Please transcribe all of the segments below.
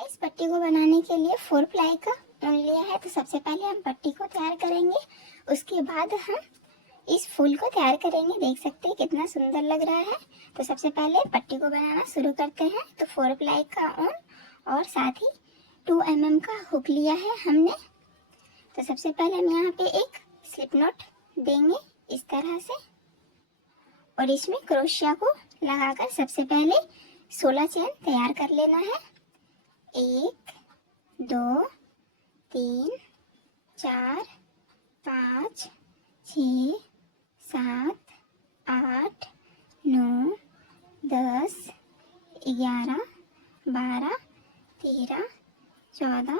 हमने इस पट्टी को बनाने के लिए 4 प्लाई का ऊन लिया है। तो सबसे पहले हम पट्टी को तैयार करेंगे, उसके बाद हम इस फूल को तैयार करेंगे। देख सकते हैं कितना सुंदर लग रहा है। तो सबसे पहले पट्टी को बनाना शुरू करते हैं। तो 4 प्लाई का ऊन और साथ ही 2 mm का हुक लिया है हमने। तो सबसे पहले हम यहाँ पे एक स्लिप नॉट देंगे इस तरह से, और इसमें क्रोशिया को लगाकर सबसे पहले 16 चेन तैयार कर लेना है। 1 2 3 4 5 6 7 8 9 10 11 12 13 14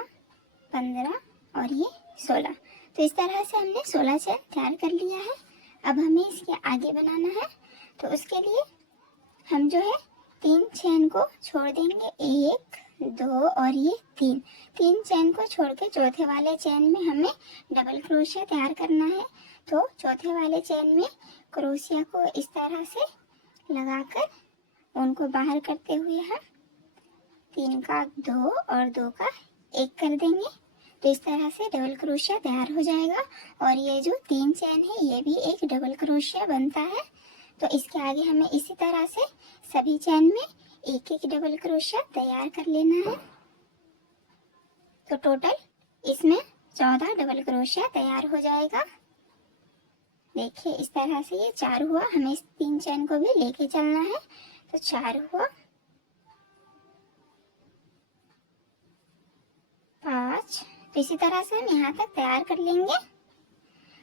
15 और ये 16। तो इस तरह से हमने 16 चेन तैयार कर लिया है। अब हमें इसके आगे बनाना है। तो उसके लिए हम जो है 3 चेन को छोड़ देंगे, 1 2 और ये 3 चेन को छोड़ के चौथे वाले चेन में हमें डबल क्रोशिया तैयार करना है। तो चौथे वाले चेन में क्रोशिया को इस तरह से लगाकर उनको बाहर करते हुए हम 3 का 2 और 2 का 1 कर देंगे। तो इस तरह से डबल क्रोशिया तैयार हो जाएगा। और ये जो 3 चेन है ये भी एक डबल क्रोशिया बनता है। तो इसके आगे हमें इसी तरह से सभी चेन में एक एक डबल क्रोशिया तैयार कर लेना है। तो टोटल इसमें 14 डबल क्रोशिया तैयार हो जाएगा। देखिए इस तरह से ये 4 हुआ। हमें इस 3 चेन को भी लेके चलना है। तो 4 हुआ, 5। तो इसी तरह से हम यहाँ तक तैयार कर लेंगे।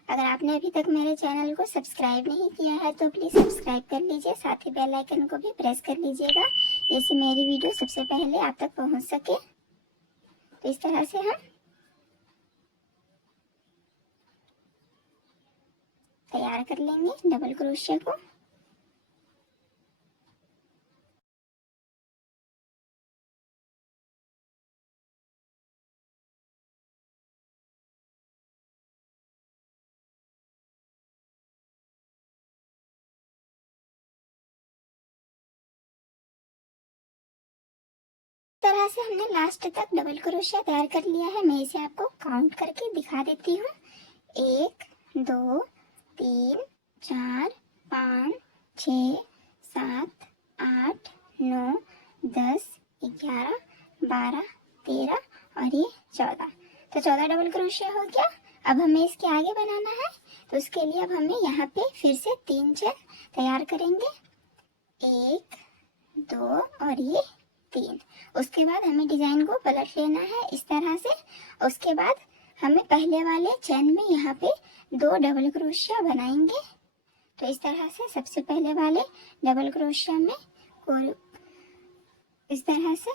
अगर आपने अभी तक मेरे चैनल को सब्सक्राइब नहीं किया है तो प्लीज़ सब्सक्राइब कर लीजिए, साथ ही बेल आइकन को भी प्रेस कर लीजिएगा, इससे मेरी वीडियो सबसे पहले आप तक पहुँच सके। तो इस तरह से हम तैयार कर लेंगे डबल क्रोशिया को। तरह से हमने लास्ट तक डबल क्रोशिया तैयार कर लिया है। मैं इसे आपको काउंट करके दिखा देती हूँ। 1 2 3 4 5 6 7 8 9 10 11 12 13 और ये 14। तो 14 डबल क्रोशिया हो गया। अब हमें इसके आगे बनाना है। तो उसके लिए अब हमें यहाँ पे फिर से 3 चेन तैयार करेंगे, 1 2 और ये 3। उसके बाद हमें डिजाइन को पलट लेना है इस तरह से। उसके बाद हमें पहले वाले चेन में यहाँ पे 2 डबल क्रोशिया बनाएंगे। तो इस तरह से सबसे पहले वाले डबल क्रोशिया में इस तरह से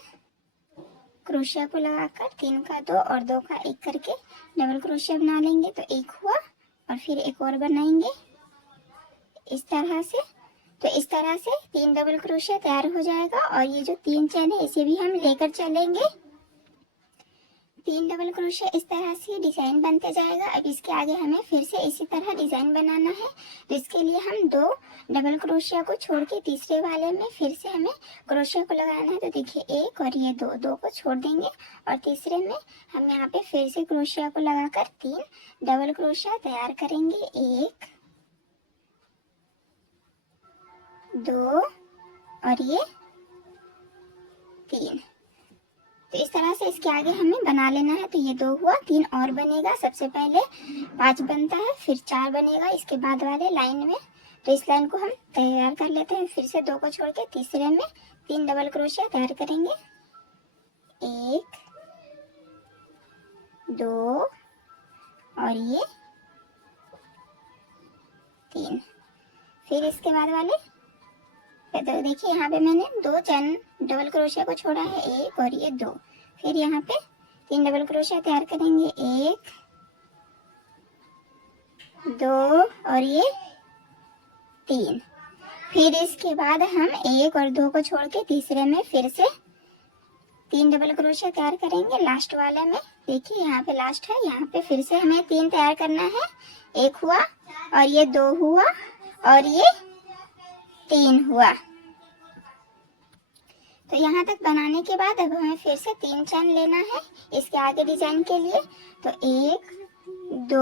क्रोशिया को लगाकर 3 का 2 और 2 का 1 करके डबल क्रोशिया बना लेंगे। तो 1 हुआ और फिर एक और बनाएंगे इस तरह से। तो इस तरह से 3 डबल क्रोशिया तैयार हो जाएगा। और ये जो 3 चेन है इसे भी हम लेकर चलेंगे। 3 डबल क्रोशिया इस तरह से डिजाइन बनते जाएगा। अब इसके आगे हमें फिर से इसी तरह डिजाइन बनाना है। तो इसके लिए हम 2 डबल क्रोशिया को छोड़ के तीसरे वाले में फिर से हमें क्रोशिया को लगाना है। तो देखिए 1 और ये 2 को छोड़ देंगे और तीसरे में हम यहाँ पे फिर से क्रोशिया को लगाकर 3 डबल क्रोशिया तैयार करेंगे, 1 2 और ये 3। तो इस तरह से इसके आगे हमें बना लेना है। तो ये 2 हुआ, 3 और बनेगा। सबसे पहले 5 बनता है, फिर 4 बनेगा इसके बाद वाले लाइन में। तो इस लाइन को हम तैयार कर लेते हैं। फिर से 2 को छोड़ के तीसरे में 3 डबल क्रोशिया तैयार करेंगे, 1 2 और ये 3। फिर इसके बाद वाले तो देखिए यहाँ पे मैंने 2 चेन डबल क्रोशिया को छोड़ा है, 1 और ये 2। फिर यहाँ पे 3 डबल क्रोशिया तैयार करेंगे, 1 2 और ये 3। फिर इसके बाद हम 1 और 2 को छोड़ के तीसरे में फिर से 3 डबल क्रोशिया तैयार करेंगे लास्ट वाले में। देखिए यहाँ पे लास्ट है, यहाँ पे फिर से हमें 3 तैयार करना है। 1 हुआ और ये 2 हुआ और ये 3 हुआ। तो यहाँ तक बनाने के बाद अब हमें फिर से 3 चैन लेना है इसके आगे डिजाइन के लिए। तो 1 2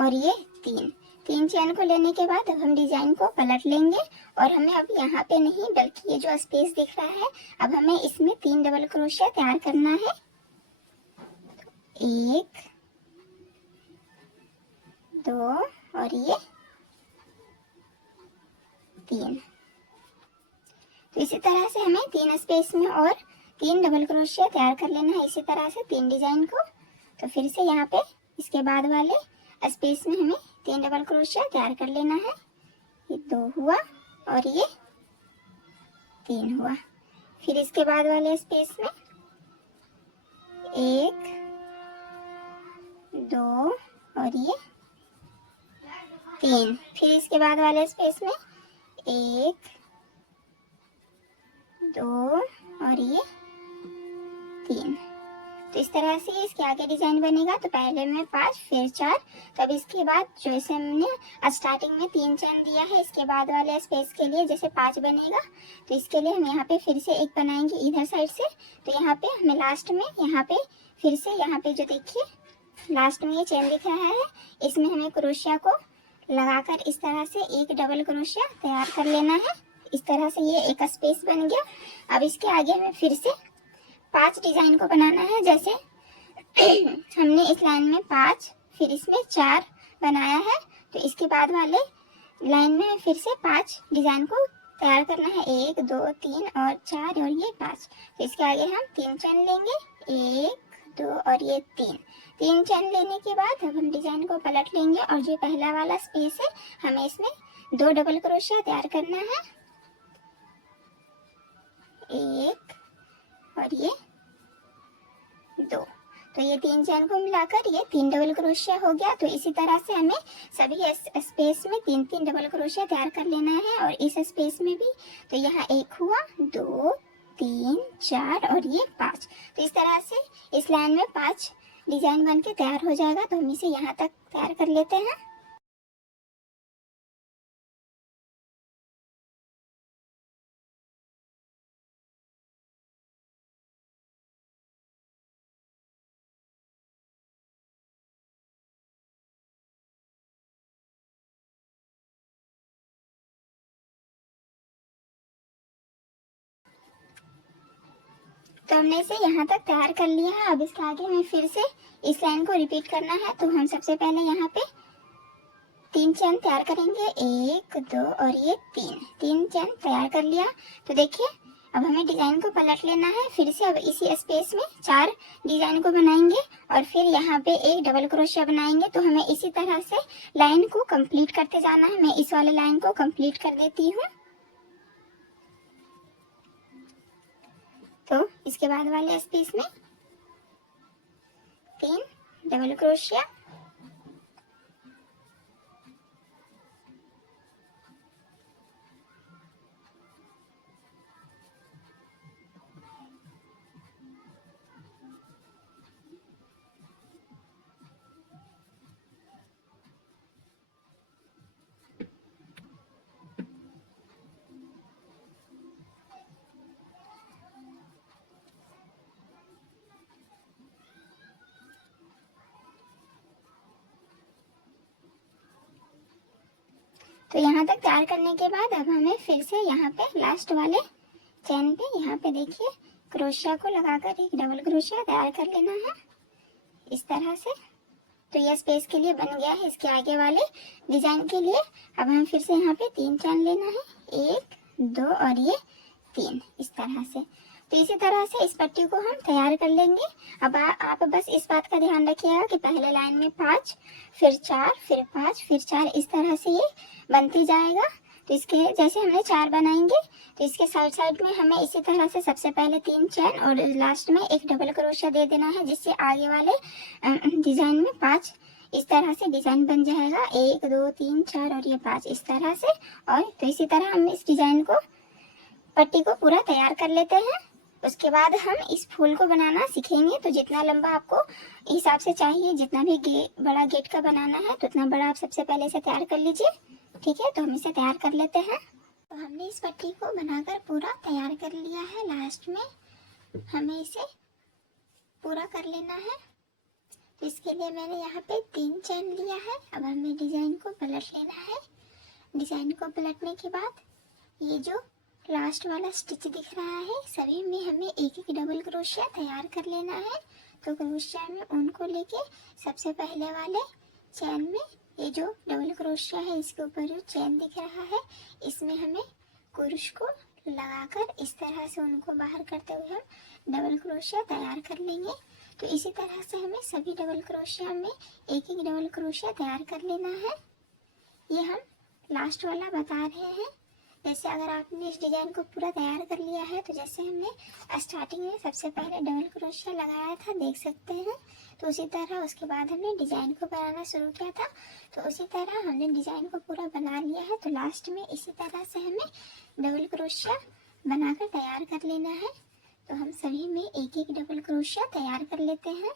और ये 3 चैन को लेने के बाद अब हम डिजाइन को पलट लेंगे और हमें अब यहाँ पे नहीं बल्कि ये जो स्पेस दिख रहा है अब हमें इसमें 3 डबल क्रोशिया तैयार करना है। 1 2 और ये 3। तो इसी तरह से हमें 3 स्पेस में और 3 डबल क्रोशिया तैयार कर लेना है इसी तरह से 3 डिजाइन को। तो फिर से यहाँ पे इसके बाद वाले स्पेस में हमें 3 डबल क्रोशिया तैयार कर लेना है। ये 2 हुआ और ये 3 हुआ। फिर इसके बाद वाले स्पेस में 1 2 और ये 3। फिर इसके बाद वाले स्पेस में 1 2 और ये 3। तो इस तरह से इसके आगे डिजाइन बनेगा। तो पहले में 5 फिर 4। तब इसके बाद जैसे हमने स्टार्टिंग में 3 चैन दिया है इसके बाद वाले स्पेस के लिए जैसे 5 बनेगा तो इसके लिए हम यहाँ पे फिर से एक बनाएंगे इधर साइड से। तो यहाँ पे हमें लास्ट में यहाँ पे फिर से यहाँ पे जो देखिए लास्ट में ये चैन दिख रहा है इसमें हमें क्रोशिया को लगाकर इस तरह से एक डबल क्रोशिया तैयार कर लेना है। इस तरह से ये एक स्पेस बन गया। अब इसके आगे हमें फिर से 5 डिजाइन को बनाना है। जैसे हमने इस लाइन में 5 फिर इसमें 4 बनाया है तो इसके बाद वाले लाइन में फिर से 5 डिजाइन को तैयार करना है। 1 2 3 और 4 और ये 5। तो इसके आगे हम 3 चैन लेंगे 1 2 और ये 3 चैन लेने के बाद अब हम डिजाइन को पलट लेंगे और जो पहला वाला स्पेस है हमें इसमें 2 डबल क्रोशिया तैयार करना है। 1 और ये 2। तो ये 3 चैन को मिलाकर ये 3 डबल क्रोशिया हो गया। तो इसी तरह से हमें सभी स्पेस में 3 डबल क्रोशिया तैयार कर लेना है और इस स्पेस में भी। तो यहाँ 1 हुआ 2 3 4 और ये 5। तो इस तरह से इस लाइन में 5 डिजाइन बन के तैयार हो जाएगा। तो हम इसे यहाँ तक तैयार कर लेते हैं। तो हमने इसे यहाँ तक तैयार कर लिया है। अब इसके आगे हमें फिर से इस लाइन को रिपीट करना है। तो हम सबसे पहले यहाँ पे 3 चैन तैयार करेंगे 1 2 और ये 3 चैन तैयार कर लिया। तो देखिए अब हमें डिजाइन को पलट लेना है। फिर से अब इसी स्पेस में 4 डिजाइन को बनाएंगे और फिर यहाँ पे एक डबल क्रोशिया बनाएंगे। तो हमें इसी तरह से लाइन को कंप्लीट करते जाना है। मैं इस वाले लाइन को कंप्लीट कर देती हूँ। तो इसके बाद वाले स्पेस में 3 डबल क्रोशिया तो यहाँ तक तैयार करने के बाद अब हमें फिर से यहाँ पे लास्ट वाले चैन पे यहाँ पे देखिए क्रोशिया को लगाकर एक डबल क्रोशिया तैयार कर लेना है इस तरह से। तो यह स्पेस के लिए बन गया है। इसके आगे वाले डिजाइन के लिए अब हमें फिर से यहाँ पे 3 चैन लेना है 1 2 और ये 3 इस तरह से। तो इसी तरह से इस पट्टी को हम तैयार कर लेंगे। अब आप बस इस बात का ध्यान रखिएगा कि पहले लाइन में 5 फिर 4 फिर 5 फिर 4 इस तरह से ये बनती जाएगा। तो इसके जैसे हमने 4 बनाएंगे तो इसके साइड साइड में हमें इसी तरह से सबसे पहले 3 चैन और लास्ट में एक डबल क्रोशिया दे देना है जिससे आगे वाले डिजाइन में 5 इस तरह से डिजाइन बन जाएगा 1 2 3 4 और ये 5 इस तरह से। और तो इसी तरह हम इस डिजाइन को पट्टी को पूरा तैयार कर लेते हैं। उसके बाद हम इस फूल को बनाना सीखेंगे। तो जितना लंबा आपको हिसाब से चाहिए जितना भी बड़ा गेट का बनाना है तो उतना बड़ा आप सबसे पहले से तैयार कर लीजिए। ठीक है, तो हम इसे तैयार कर लेते हैं। तो हमने इस पट्टी को बनाकर पूरा तैयार कर लिया है। लास्ट में हमें इसे पूरा कर लेना है। तो इसके लिए मैंने यहाँ पे 3 चेन लिया है। अब हमें डिज़ाइन को पलट लेना है। डिज़ाइन को पलटने के बाद ये जो लास्ट वाला स्टिच दिख रहा है सभी में हमें एक एक डबल क्रोशिया तैयार कर लेना है। तो क्रोशिया में ऊन को लेके सबसे पहले वाले चेन में ये जो डबल क्रोशिया है इसके ऊपर जो चेन दिख रहा है इसमें हमें कुरुश को लगाकर इस तरह से उनको बाहर करते हुए हम डबल क्रोशिया तैयार कर लेंगे। तो इसी तरह से हमें सभी डबल क्रोशिया में एक एक डबल क्रोशिया तैयार कर लेना है। ये हम लास्ट वाला बता रहे हैं। जैसे अगर आपने इस डिज़ाइन को पूरा तैयार कर लिया है तो जैसे हमने स्टार्टिंग में सबसे पहले डबल क्रोशिया लगाया था देख सकते हैं, तो उसी तरह उसके बाद हमने डिज़ाइन को बनाना शुरू किया था। तो उसी तरह हमने डिज़ाइन को पूरा बना लिया है। तो लास्ट में इसी तरह से हमें डबल क्रोशिया बनाकर तैयार कर लेना है। तो हम सभी में एक एक डबल क्रोशिया तैयार कर लेते हैं।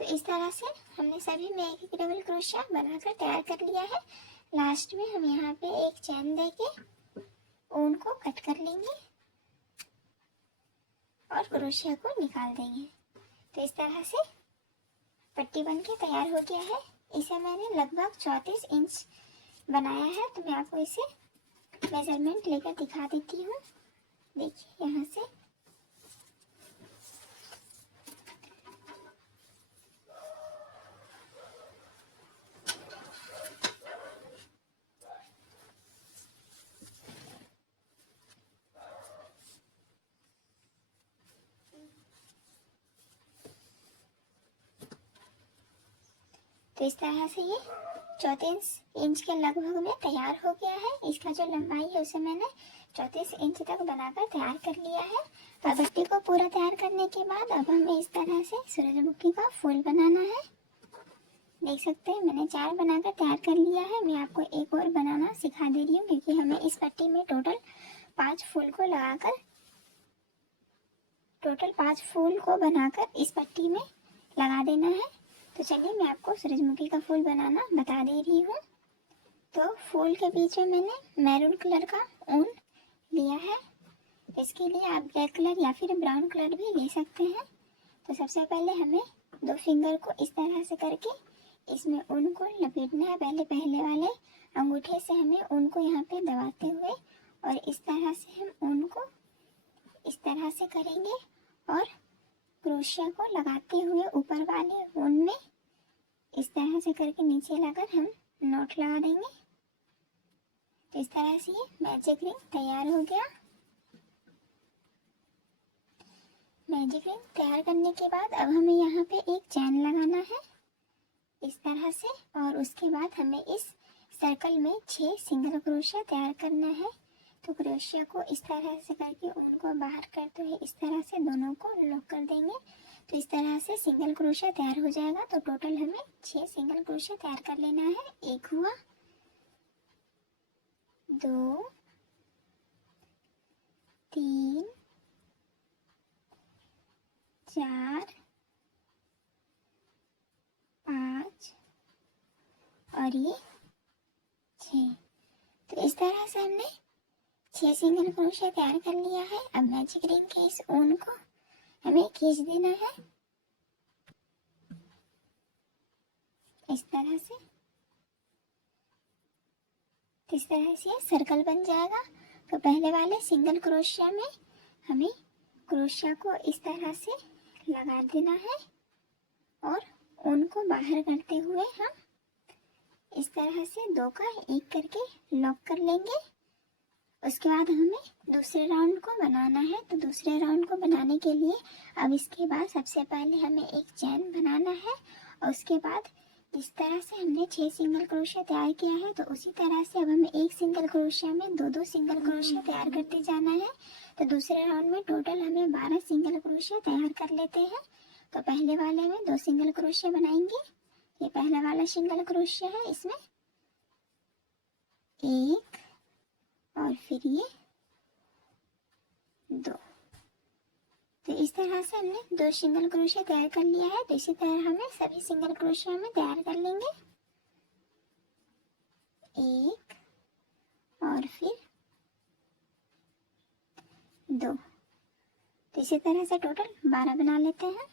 तो इस तरह से हमने सभी में एक एक डबल क्रोशिया बनाकर तैयार कर लिया है। लास्ट में हम यहाँ पे एक चैन देके ऊन को कट कर लेंगे और क्रोशिया को निकाल देंगे। तो इस तरह से पट्टी बनके तैयार हो गया है। इसे मैंने लगभग 34 इंच बनाया है। तो मैं आपको इसे मेजरमेंट लेकर दिखा देती हूँ। देखिए यहाँ से तो इस तरह से ये 34 इंच के लगभग में तैयार हो गया है। इसका जो लंबाई है उसे मैंने 34 इंच तक बनाकर तैयार कर लिया है। तो पट्टी को पूरा तैयार करने के बाद अब हमें इस तरह से सूरजमुखी का फूल बनाना है। देख सकते हैं मैंने 4 बनाकर तैयार कर लिया है। मैं आपको एक और बनाना सिखा दे रही हूँ क्योंकि हमें इस पट्टी में टोटल 5 फूल को बनाकर इस पट्टी में लगा देना है। तो चलिए मैं आपको सूरजमुखी का फूल बनाना बता दे रही हूँ। तो फूल के बीच में मैंने मैरून कलर का ऊन लिया है। इसके लिए आप ब्लैक कलर या फिर ब्राउन कलर भी ले सकते हैं। तो सबसे पहले हमें 2 फिंगर को इस तरह से करके इसमें ऊन को लपेटना है। पहले वाले अंगूठे से हमें ऊन को यहाँ पे दबाते हुए और इस तरह से हम ऊन को इस तरह से करेंगे और क्रोशिया को लगाते हुए ऊपर वाले ऊन में इस तरह से करके नीचे लगाकर हम नॉट लगा देंगे। तो इस तरह से ये मैजिक रिंग तैयार हो गया। मैजिक रिंग तैयार करने के बाद अब हमें यहाँ पे एक चैन लगाना है इस तरह से, और उसके बाद हमें इस सर्कल में 6 सिंगल क्रोशिया तैयार करना है। तो क्रोशिया को इस तरह से करके उनको बाहर करते हुए इस तरह से दोनों को लॉक कर देंगे। तो इस तरह से सिंगल क्रोशिया तैयार हो जाएगा। तो टोटल हमें 6 सिंगल क्रोशिया तैयार कर लेना है। 1 हुआ, 2, 3, 4, 5 और ये 6। तो इस तरह से हमने 6 सिंगल क्रोशिया तैयार कर लिया है। अब मैजिक रिंग के इस ऊन को हमें खींच देना है इस तरह से। तो इस तरह से सर्कल बन जाएगा। तो पहले वाले सिंगल क्रोशिया में हमें क्रोशिया को इस तरह से लगा देना है और ऊन को बाहर करते हुए हम इस तरह से 2 का 1 करके लॉक कर लेंगे। उसके बाद हमें दूसरे राउंड को बनाना है। तो दूसरे राउंड को बनाने के लिए अब इसके बाद सबसे पहले हमें एक चैन बनाना है और उसके बाद इस तरह से हमने 6 सिंगल क्रोशिया तैयार किया है। तो उसी तरह से अब हमें एक सिंगल क्रोशिया में दो सिंगल क्रोशिया तैयार करते जाना है। तो दूसरे राउंड में टोटल हमें 12 सिंगल क्रोशिया तैयार कर लेते हैं। तो पहले वाले में 2 सिंगल क्रोशिया बनाएंगे। ये पहला वाला सिंगल क्रोशिया है, इसमें एक और फिर ये 2। तो इस तरह से हमने 2 सिंगल क्रोशिया तैयार कर लिया है। तो इसी तरह हमें सभी सिंगल क्रोशिया में तैयार कर लेंगे। एक और फिर 2। तो इसी तरह से टोटल 12 बना लेते हैं।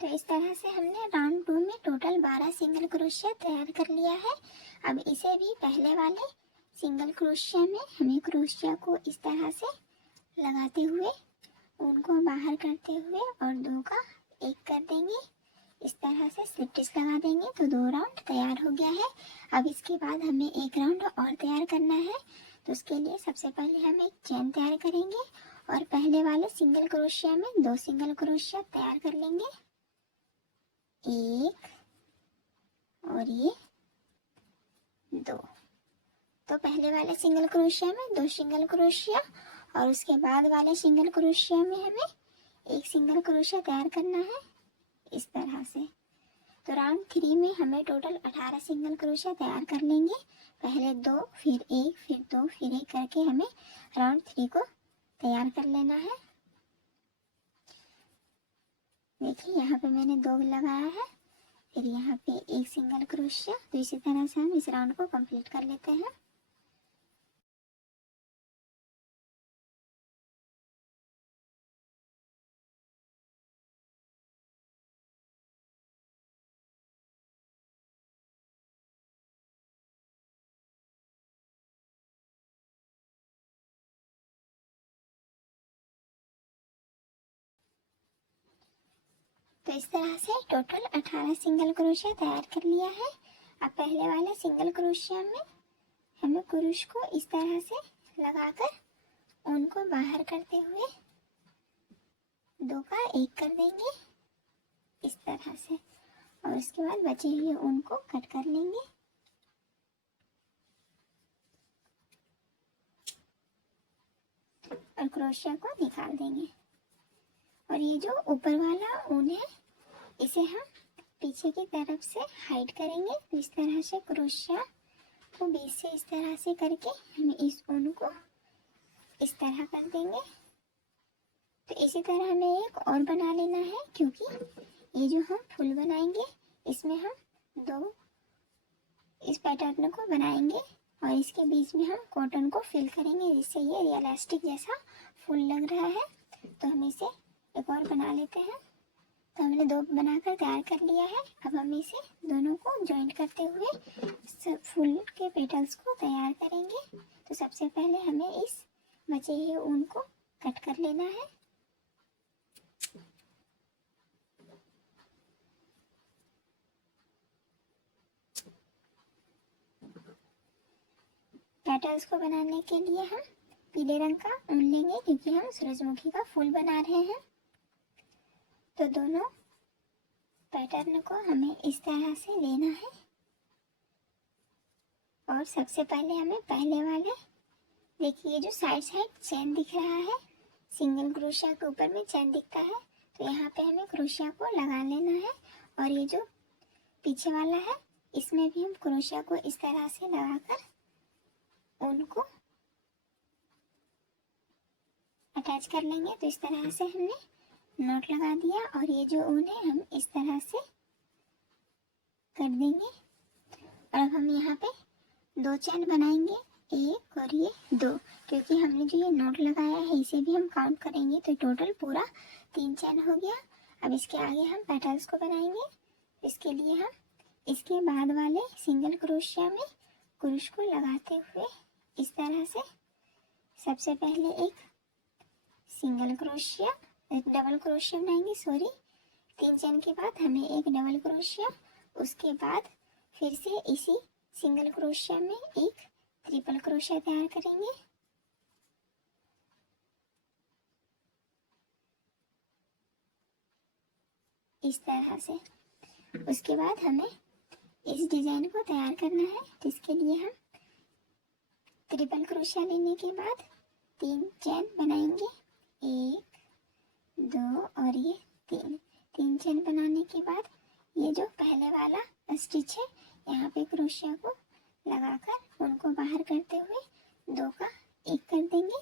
तो इस तरह से हमने राउंड 2 में टोटल 12 सिंगल क्रोशिया तैयार कर लिया है। अब इसे भी पहले वाले सिंगल क्रोशिया में हमें क्रोशिया को इस तरह से लगाते हुए उनको बाहर करते हुए और 2 का एक कर देंगे। इस तरह से स्लिप स्टिच लगा देंगे तो 2 राउंड तैयार हो गया है। अब इसके बाद हमें एक राउंड और तैयार करना है। तो उसके लिए सबसे पहले हम एक चेन तैयार करेंगे और पहले वाले सिंगल क्रोशिया में 2 सिंगल क्रोशिया तैयार कर लेंगे। एक और ये 2। तो पहले वाले सिंगल क्रोशिया में 2 सिंगल क्रोशिया और उसके बाद वाले सिंगल क्रोशिया में हमें एक सिंगल क्रोशिया तैयार करना है इस तरह से। तो राउंड 3 में हमें टोटल 18 सिंगल क्रोशिया तैयार कर लेंगे। पहले 2 फिर 1 फिर 2 फिर 1 करके हमें राउंड 3 को तैयार कर लेना है। देखिए यहाँ पे मैंने 2 लगाया है, फिर यहाँ पे एक सिंगल क्रोशिया। तो इसी तरह से हम इस राउंड को कंप्लीट कर लेते हैं। तो इस तरह से टोटल 18 सिंगल क्रोशिया तैयार कर लिया है। अब पहले वाले सिंगल क्रोशिया में हमें क्रूश को इस तरह से लगाकर उनको बाहर करते हुए 2 का एक कर देंगे इस तरह से और उसके बाद बचे हुए ऊन को कट कर लेंगे। और क्रोशिया को निकाल देंगे। और ये जो ऊपर वाला ऊन है इसे हम पीछे की तरफ से हाइड करेंगे। तो इस तरह से क्रोशिया को बीच से इस तरह से करके हमें इस ऊन को इस तरह कर देंगे। तो इसी तरह हमें एक और बना लेना है, क्योंकि ये जो हम फूल बनाएंगे इसमें हम 2 इस पैटर्न को बनाएंगे और इसके बीच में हम कॉटन को फिल करेंगे जिससे ये रियलिस्टिक जैसा फूल लग रहा है। तो हम इसे एक और बना लेते हैं। तो हमने 2 बनाकर तैयार कर लिया है। अब हम इसे दोनों को जॉइंट करते हुए फूल के पेटल्स को तैयार करेंगे। तो सबसे पहले हमें इस बचे हुए ऊन को कट कर लेना है। पेटल्स को बनाने के लिए हम पीले रंग का ऊन लेंगे, क्योंकि हम सूरजमुखी का फूल बना रहे हैं। तो दोनों पैटर्न को हमें इस तरह से लेना है और सबसे पहले हमें पहले वाले, देखिए जो साइड चेन दिख रहा है, सिंगल क्रोशिया के ऊपर में चेन दिखता है, तो यहाँ पे हमें क्रोशिया को लगा लेना है। और ये जो पीछे वाला है इसमें भी हम क्रोशिया को इस तरह से लगाकर उनको अटैच कर लेंगे। तो इस तरह से हमने नॉट लगा दिया और ये जो ऊन है हम इस तरह से कर देंगे। और अब हम यहाँ पे 2 चेन बनाएंगे, एक और ये 2, क्योंकि हमने जो ये नॉट लगाया है इसे भी हम काउंट करेंगे। तो टोटल पूरा 3 चेन हो गया। अब इसके आगे हम पेटल्स को बनाएंगे। इसके लिए हम इसके बाद वाले सिंगल क्रोशिया में क्रूश को लगाते हुए इस तरह से सबसे पहले एक सिंगल क्रोशिया, डबल क्रोशिया बनाएंगे, सॉरी। 3 चेन के बाद हमें एक डबल क्रोशिया, उसके बाद फिर से इसी सिंगल क्रोशिया में एक ट्रिपल क्रोशिया तैयार करेंगे। इस तरह से। उसके बाद हमें इस डिजाइन को तैयार करना है, जिसके लिए हम ट्रिपल क्रोशिया लेने के बाद 3 चेन बनाएंगे, 1 2 और ये 3 चेन बनाने के बाद ये जो पहले वाला स्टिच है यहाँ पे क्रोशिया को लगाकर उनको बाहर करते हुए 2 का 1 कर देंगे,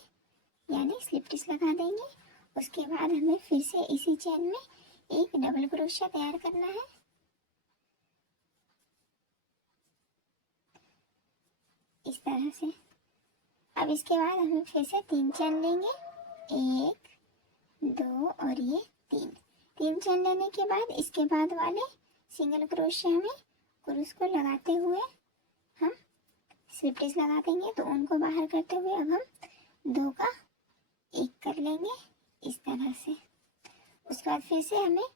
यानी स्लिप स्टिच लगा देंगे। उसके बाद हमें फिर से इसी चेन में एक डबल क्रोशिया तैयार करना है। इस तरह से। अब इसके बाद हमें फिर से 3 चेन लेंगे, 1 2 और ये 3 चेन लेने के बाद इसके बाद वाले सिंगल क्रोशिया में क्रूस को लगाते हुए हम स्लिप स्टिच लगा देंगे। तो उनको बाहर करते हुए अब हम 2 का 1 कर लेंगे, इस तरह से। उसके बाद फिर से हमें,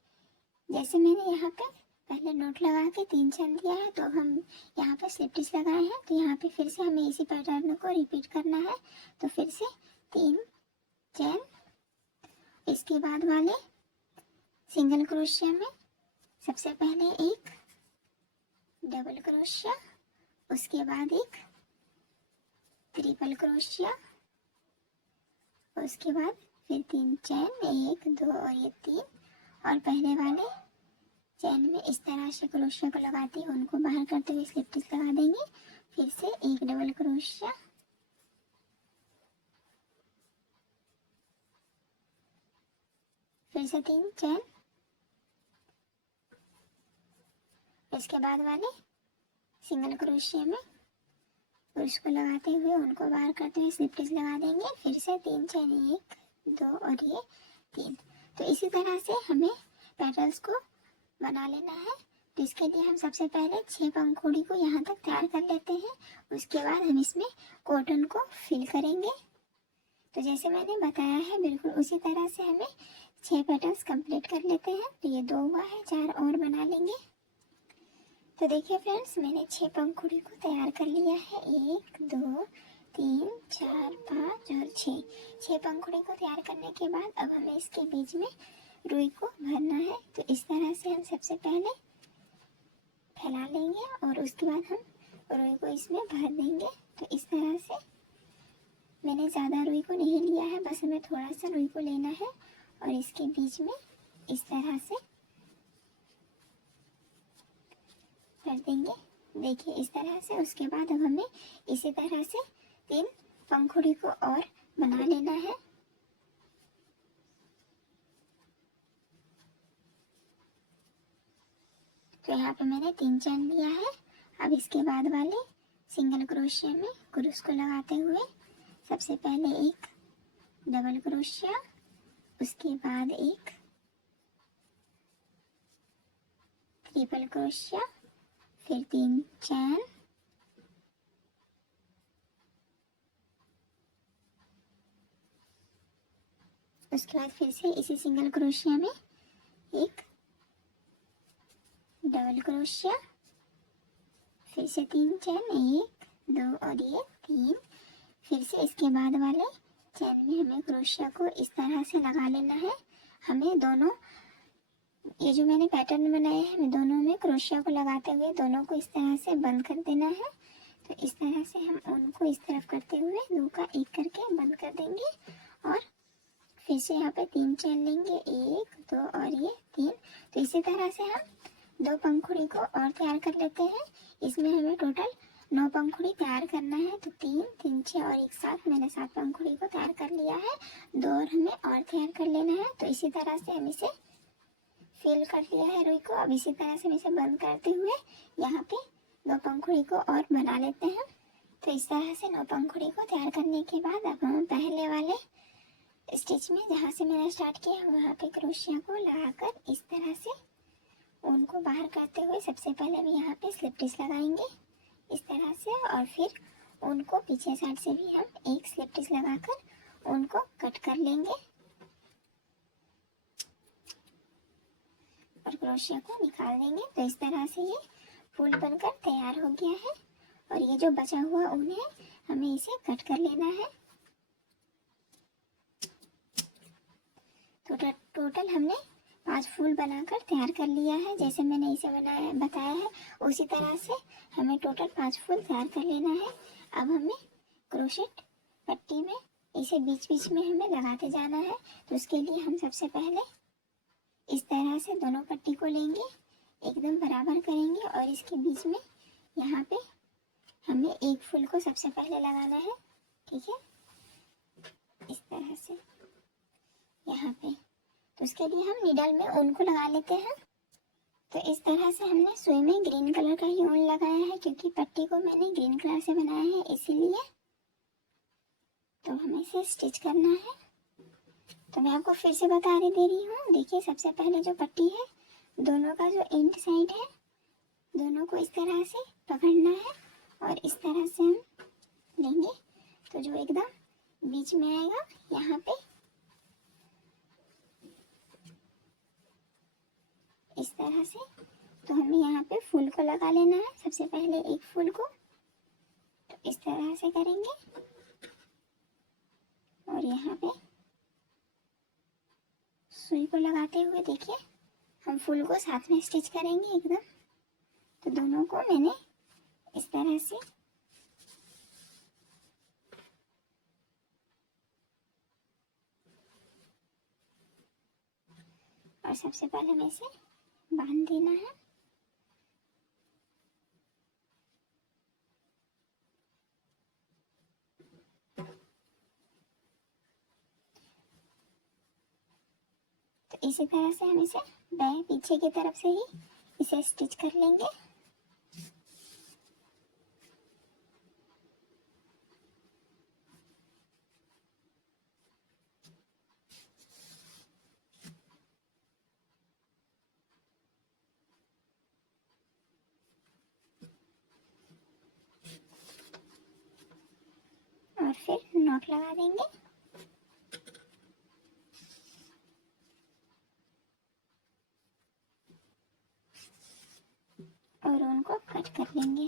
जैसे मैंने यहाँ पे पहले नोट लगा के 3 चेन दिया है, तो हम यहाँ पे स्लिप स्टिच लगाए हैं, तो यहाँ पे फिर से हमें इसी पैटर्न को रिपीट करना है। तो फिर से 3 चेन, इसके बाद वाले सिंगल क्रोशिया में सबसे पहले एक डबल क्रोशिया, उसके बाद एक ट्रिपल क्रोशिया, उसके बाद फिर 3 चेन, 1 2 और ये 3, और पहले वाले चेन में इस तरह से क्रोशिया को लगाते हुए उनको बाहर करते हुए स्लिप स्टिच लगा देंगे। फिर से एक डबल क्रोशिया, फिर से 3 चेन, इसके बाद वाले सिंगल क्रोशिया में क्रूश को लगाते हुए उनको बाहर करते हुए स्लिप स्टिच लगा देंगे। फिर से 3 चेन, 1 2 और ये 3। तो इसी तरह से हमें पेटल्स को बना लेना है। तो इसके लिए हम सबसे पहले 6 पंखुड़ी को यहाँ तक तैयार कर लेते हैं। उसके बाद हम इसमें कॉटन को फिल करेंगे। तो जैसे मैंने बताया है बिल्कुल उसी तरह से हमें 6 पेटल्स कंप्लीट कर लेते हैं। तो ये 2 हुआ है, 4 और बना लेंगे। तो देखिए फ्रेंड्स, मैंने 6 पंखुड़ी को तैयार कर लिया है, 1 2 3 4 5 और 6 पंखुड़ी को तैयार करने के बाद अब हमें इसके बीच में रुई को भरना है। तो इस तरह से हम सबसे पहले फैला लेंगे और उसके बाद हम रुई को इसमें भर देंगे। तो इस तरह से मैंने ज़्यादा रुई को नहीं लिया है, बस हमें थोड़ा सा रुई को लेना है और इसके बीच में इस तरह से कर देंगे। देखिए इस तरह से। उसके बाद अब हमें इसी तरह से 3 पंखुड़ी को और बना लेना है। तो यहाँ पे मैंने 3 चेन लिया है। अब इसके बाद वाले सिंगल क्रोशिया में क्रूस को लगाते हुए सबसे पहले एक डबल क्रोशिया, उसके बाद एक ट्रिपल क्रोशिया, फिर 3 चेन, उसके बाद फिर से इसी सिंगल क्रोशिया में एक डबल क्रोशिया, फिर से 3 चेन, 1 2 और ये 3। फिर से इसके बाद वाले चेन में हमें क्रोशिया को इस तरह से लगा लेना है। हमें दोनों, ये जो मैंने पैटर्न बनाया है, हमें दोनों में क्रोशिया को लगाते हुए दोनों को इस तरह से बंद कर देना है। तो इस तरह से हम उनको इस तरफ करते हुए 2 का 1 करके बंद कर देंगे और फिर से यहाँ पे 3 चेन लेंगे, 1 2 और ये 3। तो इसी तरह से हम 2 पंखुड़ी को और तैयार कर लेते हैं। इसमें हमें टोटल 9 पंखुड़ी तैयार करना है। तो 3 3 6 और एक साथ मैंने 7 पंखुड़ी को तैयार कर लिया है। 2 और हमें और तैयार कर लेना है। तो इसी तरह से हम इसे फिल कर लिया है रुई को। अब इसी तरह से हम इसे बंद करते हुए यहाँ पे 2 पंखुड़ी को और बना लेते हैं। तो इस तरह से 9 पंखुड़ी को तैयार करने के बाद अब हम पहले वाले स्टिच में जहाँ से मैंने स्टार्ट किया वहाँ पे क्रोशिया को लगाकर इस तरह से ऊन को बाहर करते हुए सबसे पहले हम यहाँ पे स्लिप स्टिच लगाएंगे इस तरह से, और फिर ऊन को पीछे साइड से भी हम एक स्लिप स्टिच लगाकर ऊन को कट कर लेंगे और क्रोशिया को निकाल देंगे। तो इस तरह से ये फूल बनकर तैयार हो गया है और ये जो बचा हुआ ऊन है हमें इसे कट कर लेना है। तो टोटल हमने 5 फूल बनाकर तैयार कर लिया है। जैसे मैंने इसे बताया है उसी तरह से हमें टोटल 5 फूल तैयार कर लेना है। अब हमें क्रोशेट पट्टी में इसे बीच बीच में हमें लगाते जाना है। तो उसके लिए हम सबसे पहले इस तरह से दोनों पट्टी को लेंगे, एकदम बराबर करेंगे और इसके बीच में यहाँ पे हमें एक फूल को सबसे पहले लगाना है। ठीक है, इस तरह से यहाँ पे। तो उसके लिए हम नीडल में ऊन को लगा लेते हैं। तो इस तरह से हमने सुई में ग्रीन कलर का ही ऊन लगाया है क्योंकि पट्टी को मैंने ग्रीन कलर से बनाया है इसीलिए। तो हमें इसे स्टिच करना है। तो मैं आपको फिर से बता दे रही हूँ। देखिए, सबसे पहले जो पट्टी है दोनों का जो एंड साइड है दोनों को इस तरह से पकड़ना है और इस तरह से हम लेंगे। तो जो एकदम बीच में आएगा यहाँ पे इस तरह से, तो हमें यहाँ पे फूल को लगा लेना है। सबसे पहले एक फूल को तो इस तरह से करेंगे और यहाँ पे सुई को लगाते हुए देखिए हम फूल को साथ में स्टिच करेंगे एकदम। तो दोनों को मैंने इस तरह से और सबसे पहले हमें इसे बांध देना है। तो इसी तरह से हम इसे बैक पीछे की तरफ से ही इसे स्टिच कर लेंगे। और फिर नॉट लगा देंगे और उनको कट कर लेंगे।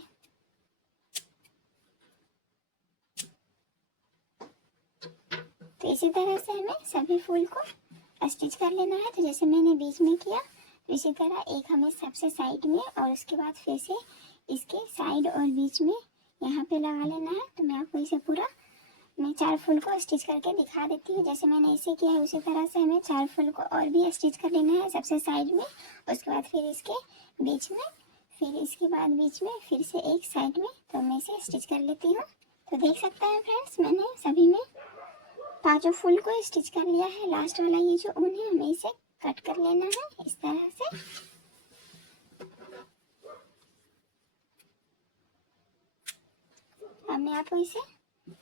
तो इसी तरह से हमें सभी फूल को स्टिच कर लेना है। तो जैसे मैंने बीच में किया तो इसी तरह एक हमें सबसे साइड में और उसके बाद फिर से इसके साइड और बीच में यहाँ पे लगा लेना है। तो मैं आपको इसे पूरा 4 फूल को स्टिच करके दिखा देती हूँ। जैसे मैंने इसे किया है उसी तरह से हमें 4 फूल को और भी स्टिच कर लेना है, सबसे साइड में, उसके बाद फिर इसके बीच में, फिर इसके बाद बीच में, फिर से एक साइड में। तो मैं इसे स्टिच कर लेती हूँ। तो देख सकते हैं फ्रेंड्स, मैंने सभी में 5 फूल को स्टिच कर लिया है। लास्ट वाला ये जो ऊन है हमें इसे कट कर लेना है इस तरह से। अब मैं आपको इसे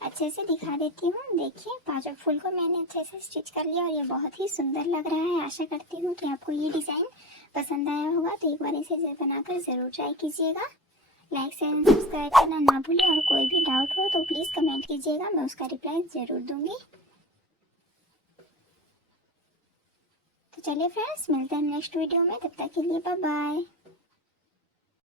अच्छे से दिखा देती हूँ। देखिए, 5 फूल को मैंने अच्छे से स्टिच कर लिया और ये बहुत ही सुंदर लग रहा है। आशा करती हूँ कि आपको ये डिज़ाइन पसंद आया होगा। तो एक बार इसे बनाकर ज़रूर ट्राई कीजिएगा। लाइक शेयर एंड सब्सक्राइब करना ना भूलें और कोई भी डाउट हो तो प्लीज़ कमेंट कीजिएगा, मैं उसका रिप्लाई ज़रूर दूँगी। तो चलिए फ्रेंड्स, मिलते हैं नेक्स्ट वीडियो में। तब तक के लिए बाय बाय।